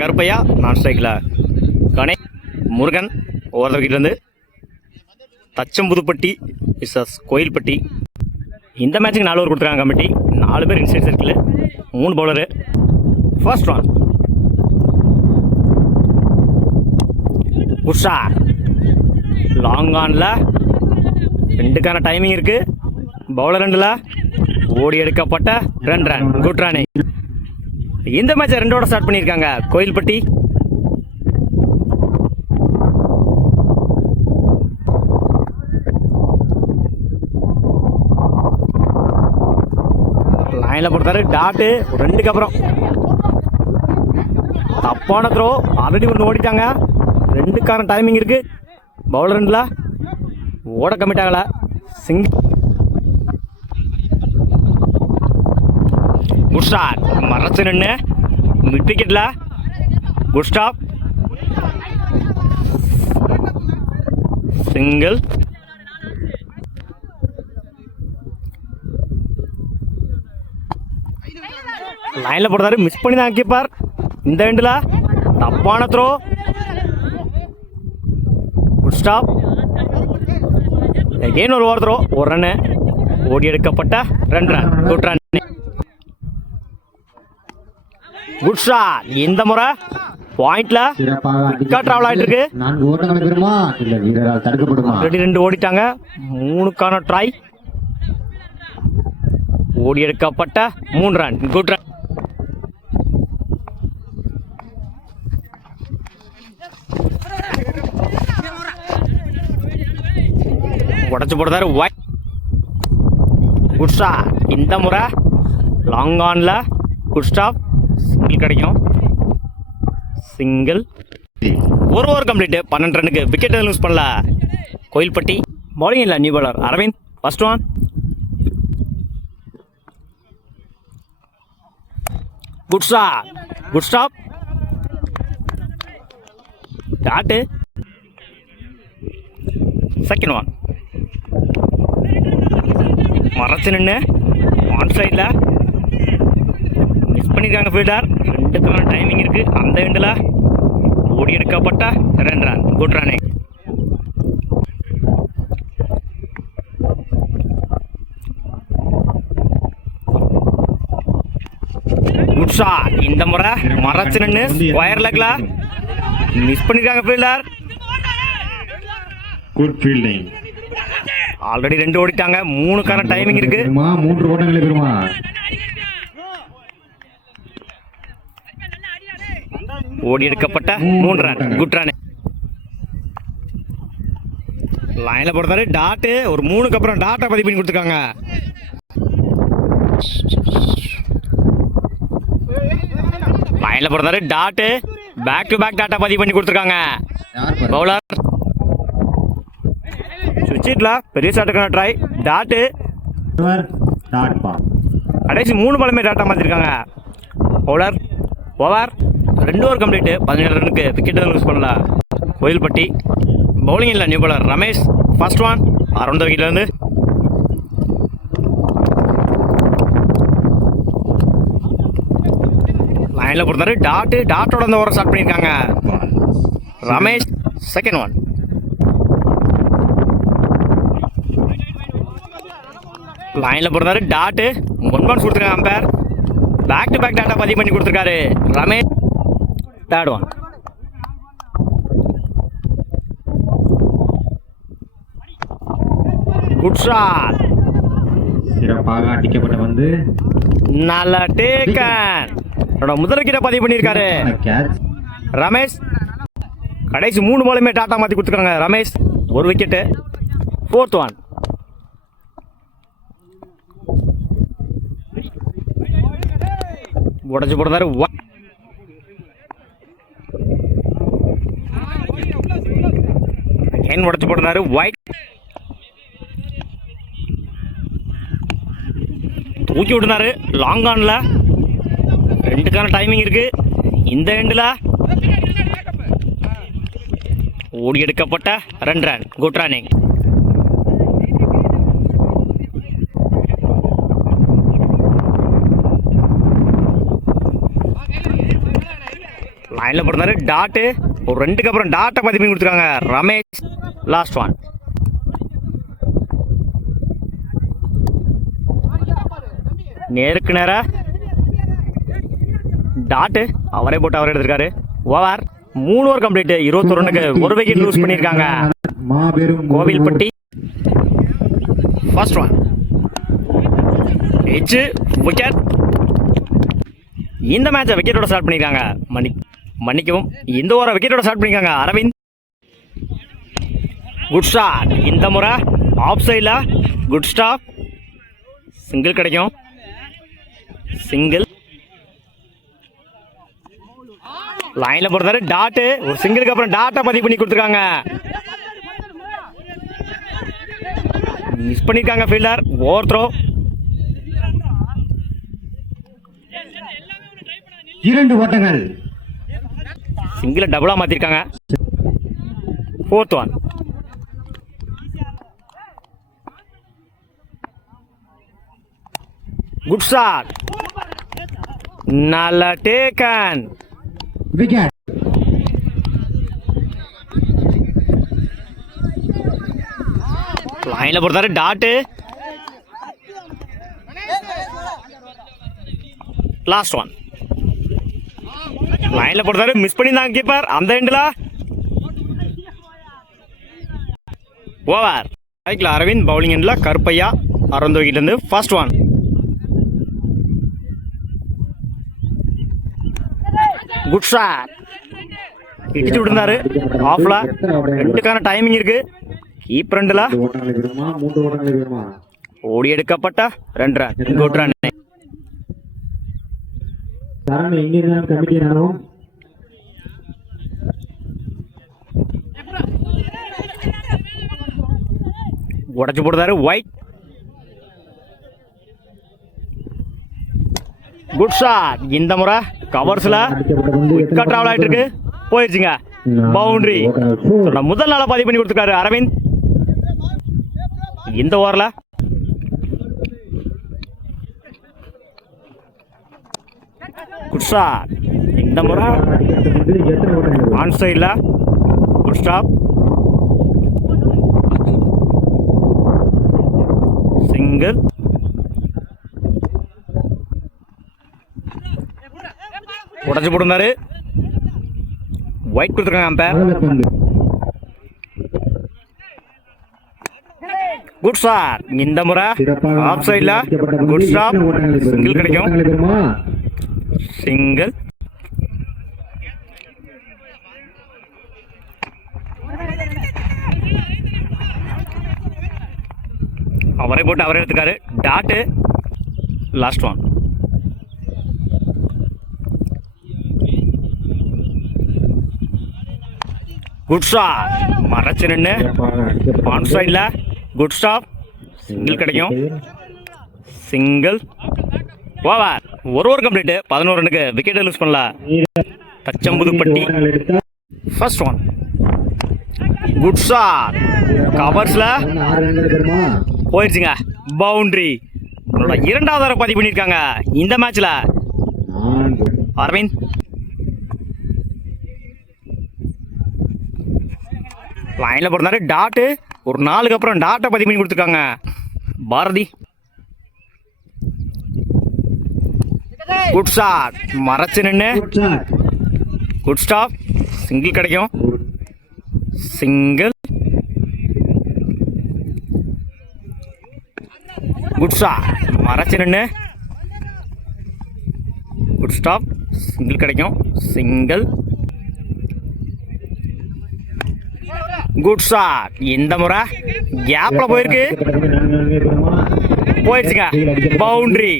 கருப்பையா நான் ஸ்ட்ரைக்கில் கணே Murugan over விக்கெட்லேருந்து தச்சம்புதுப்பட்டி versus Kovilpatti. இந்த மேட்சுக்கு 4 ஓவர் கொடுத்துருக்காங்க கமிட்டி. 4 பேர் inside circle, 3 bowler. First one Usha long ஆனில் 2க்கான டைமிங் இருக்குது. பவுலர் 2ல் ஓடி எடுக்கப்பட்ட 2 ரன். Good run. இந்த மேட்சை 2 ஸ்டார்ட் பண்ணியிருக்காங்க கோயில்பட்டி. லைனில் போட்டாரு டாட்டு 2க்கு அப்புறம் தப்பான த்ரோ. ஆல்ரெடி 1 ஓடிட்டாங்க. 2க்கான டைமிங் இருக்கு. பவுலர் 2ல் ஓட கமிட் ஆகலை. Good start. மறைச்சு நின்று மிட் விக்கெட்டில் குட் ஸ்டாப். சிங்கிள். லைனில் போடுறாரு, மிஸ் பண்ணி தான் கீப்பர். இந்த எண்டில் தப்பான த்ரோ. Good stop. எகைன் ஒரு ஓவர் த்ரோ, 1 ரன்னு. ஓடி எடுக்கப்பட்ட 2 run. Good run. Good shot. இந்த முறை பாயிண்ட்ல டிராவல் ஆயிட்டு இருக்கு. 2 ஓடிட்டாங்க. 3க்கான ட்ரை. ஓடி எடுக்கப்பட்ட 3 ரன். Good run. உடச்சு போடுறாரு. Good shot. இந்த முறை லாங் ஆன்ல குட் ஸ்டாப். சிங்கிள் கிடைக்கும். சிங்கிள். 1 over complete. 12 ரன்னுக்கு விக்கெட் லூஸ் பண்ணல கோயில்பட்டி. பவுலிங் இல்லை, new bowler Aravind. First one good shot. Good stop. Dot. Second one மறைச்சு நின்று ஆன் சைடில் மிஸ் பண்ணியிருக்காங்க ஃபீல்டர். 2க்கான டைமிங் இருக்கு. அந்த எண்டில் ஓடி எடுக்கப்பட்ட 2 run. Good run. Good shot. இந்த முறை மறைச்சு நின்று ஸ்கொயர் லெக்ல மிஸ் பண்ணியிருக்காங்க ஃபீல்டர். Good fielding. ஆல்ரெடி 2 ஓடிட்டாங்க. 3க்கான டைமிங் இருக்கு. 3 ஓட்டங்களே பெருமா. ஓடி எடுக்கப்பட்ட 3 ரன். Good run. லைனில் போடுறாரு டாட்டு. ஒரு 3க்கு அப்புறம் டாட்டா பதிவு பண்ணி கொடுத்துருக்காங்க. லைனில் போடுறாரு டாட்டு. பேக் டு பேக் டாட்டா பதிவு பண்ணி கொடுத்துருக்காங்க. பவுலர் சுவிட்சிட்ல பெரிய ஷாட்டுக்கான ட்ரை. டாட்டு. கடைசி 3 பாலுமே டாட்டா மாற்றிருக்காங்க. Bowler over. 2 over complete. 17 ரன்னுக்கு விக்கெட் லூஸ் பண்ணல கோயில்பட்டி. பவுலிங் இல்லை, new bowler Ramesh. First one around விக்கெட்லேருந்து லைனில் போடுறாரு டாட்டு. டாட்டோட அந்த ஓவர் ஸ்டார்ட் பண்ணியிருக்காங்க ரமேஷ். செகண்ட் ஒன் லைனில் போடுறாரு டாட்டு. 1 பால் கொடுத்துருக்காங்க அம்பேர். பேக் டு பேக் டாட்டா பதிவு பண்ணி கொடுத்துருக்காரு Ramesh. Third one good shot. சிறப்பாக அடிக்கப்பட்ட வந்து நல்ல டேக்கன். முதல் விக்கெட்டை பதிவு பண்ணியிருக்காரு ரமேஷ். கடைசி 3 பாலுமே டாட்டா மாற்றி கொடுத்துருக்காங்க ரமேஷ். 1 விக்கெட்டு. ஃபோர்த் ஒன் உடச்சு போடுறாரு. உடச்சு போடுறாரு. ஒயிட் தூக்கி விட்டுனாரு லாங் ஆன்ல. 2க்கான டைமிங் இருக்கு. இந்த எண்டில் ஓடி எடுக்கப்பட்ட 2 ரன். Good running. லைனில் போடுறாரு டாட்டு. ஒரு 2க்கு அப்புறம் டாட்டை பதிவு பண்ணி கொடுத்துருக்காங்க ரமேஷ். Last one. நேருக்கு நேரா டாட்டு அவரே போட்டு அவரே எடுத்திருக்காரு. Over 3 over complete. 21 ரன்னுக்கு ஒரு விக்கெட் லூஸ் பண்ணியிருக்காங்க மாபெரும் கோவில்பட்டி. ஃபர்ஸ்ட் ஒன் எச்சு விக்கெட். இந்த மேட்சை விக்கெட்டோட ஸ்டார்ட் பண்ணியிருக்காங்க. மன்னிக்கவும், இந்த ஓவரை விக்கெட்டோட ஸ்டார்ட் பண்ணியிருக்காங்க அரவிந்த். Good shot. இந்த முறை ஆஃப் சைடில் குட் ஸ்டாப். சிங்கிள் கிடைக்கும். சிங்கிள். லைனில் போடுறாரு டாட்டு. ஒரு சிங்கிளுக்கு அப்புறம் டாட்டை பதிவு பண்ணி கொடுத்துருக்காங்க. மிஸ் பண்ணியிருக்காங்க ஃபீல்டர். Over throw. 2 ஓட்டங்கள். சிங்கிளை டபுளா மாத்திருக்காங்க. 4th one. Good shot. நல்ல டேக்கன். விக்கெட். லைன்ல போடுறாரு டாட்டு. Last one. லைன்ல போடுறாரு. மிஸ் பண்ணியிருந்தாங்க கீப்பர். அந்த எண்டில் ஓவர். ஸ்ட்ரைக்கில் அரவிந்த், பவுலிங் எண்டில் கருப்பையா. அறந்தோகிட்டேருந்து ஃபர்ஸ்ட் ஒன். Good shot. இடிச்சு விட்டுருந்தாரு ஆஃப்ல. 2க்கான டைமிங் இருக்கு. கீப் 2ல ஓட்டங்களை விடுமா 3 ஓட்டங்களை விடுமா? ஓடி எடுக்கப்பட்ட 2 ரன். Good run. சரண் எங்கிருந்தான் கமிட்டி ஆனோம். உடச்சு போடுறாரு ஒயிட். Good shot. இந்த முறை கவர்ஸ்ல விக்கெட் டிராவல் ஆயிட்டு இருக்கு. போயிடுச்சுங்க. பவுண்டரி. முதல் நாள பதிவு பண்ணி கொடுத்துருக்காரு அரவிந்த். இந்த ஓவர்ல குட் ஷாட். இந்த முறை ஆன் சைட்ல குட் ஸ்டாப். சிங்கிள். உடச்சு போட்டுருந்தாரு. ஒயிட் கொடுத்துருக்காங்க அம்பேர். Good shot. இந்த முறை ஆஃப் சைட்ல குட் ஸ்டாப். சிங்கிள் கிடைக்கும். சிங்கிள். அவரை போட்டு அவரே எடுத்துக்காரு dot. Last one. Good shot. மறைச்சு நின்று ஆன் சைடில் குட் ஸ்டாப். சிங்கிள் கிடைக்கும். சிங்கிள். ஓவர். ஒரு ஓவர் கம்ப்ளீட். 11 ரன்னுக்கு விக்கெட் லூஸ் பண்ணல Thachampudupatti. First one. Good shot. கவர்ஸ்ல போயிடுச்சுங்க. பவுண்டரி. உங்களோட 2வது ஓவரை பதிவு பண்ணியிருக்காங்க இந்த மேட்ச்ல அரவிந்த். லைன்ல போடுறாரு டாட்டு. ஒரு 4க்கு அப்புறம் டாட்டை பதிவு பண்ணி கொடுத்துருக்காங்க பாரதி. Good shot. மறைச்சு நின்று குட் ஸ்டாப். சிங்கிள் கிடைக்கும். சிங்கிள். Good shot. மறைச்சு நின்று குட் ஸ்டாப். சிங்கிள் கிடைக்கும். சிங்கிள். Good shot. இந்த முறை கேப்ல போயிருக்கு. போயிடுச்சுங்க. பவுண்டரி.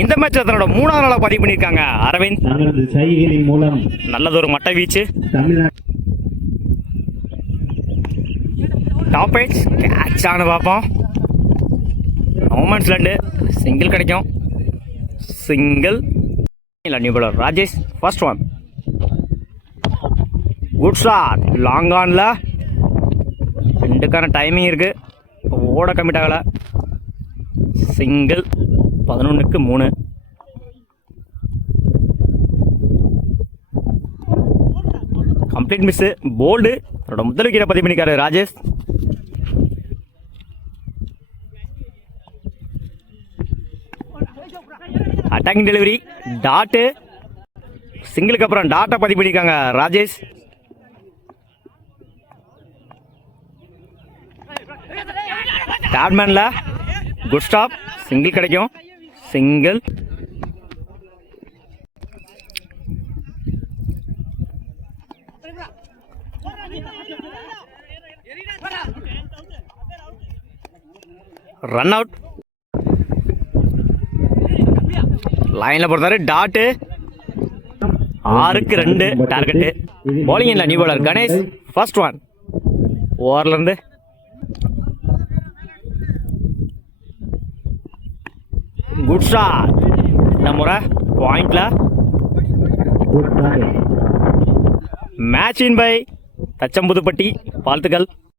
இந்த மேட்ச் தன்னோட 3வது நாளா பதிவு பண்ணியிருக்காங்க அரவிந்த். மூலம் நல்லதொரு மட்டை வீச்சு. டாப் ஏஜ் கேட்ச் ஆனு பார்ப்போம். No man's land. சிங்கிள் கிடைக்கும். சிங்கிள். இல்லை new bowler Rajesh. First one. Good shot. Long ஆன்ல 2க்கான டைமிங் இருக்கு. ஓட கமிட் ஆகல. சிங்கிள். 11க்கு 3. Complete miss bowled. அவரோட முதல் விக்கெட்டை பதிவு பண்ணிக்காரு ராஜேஷ். அட்டாக்கிங் டெலிவரி டாட்டு, சிங்கிளுக்கு அப்புறம் டாட்டை பதிவு பண்ணியிருக்காங்க ராஜேஷ். டாட்மேன்ல குட் ஸ்டாப், சிங்கிள் கிடைக்கும், சிங்கிள். Run out. லைன்ல பொறுத்தவரை டாட்டு, 6க்கு 2 டார்கெட்டு. bowling இல்ல new bowler Ganesh first one. ஓவர்ல இருந்து குட் ஷாட். இந்த முறை பாயிண்ட்ல good target. Match win by Thachampudupatti. வாழ்த்துக்கள்.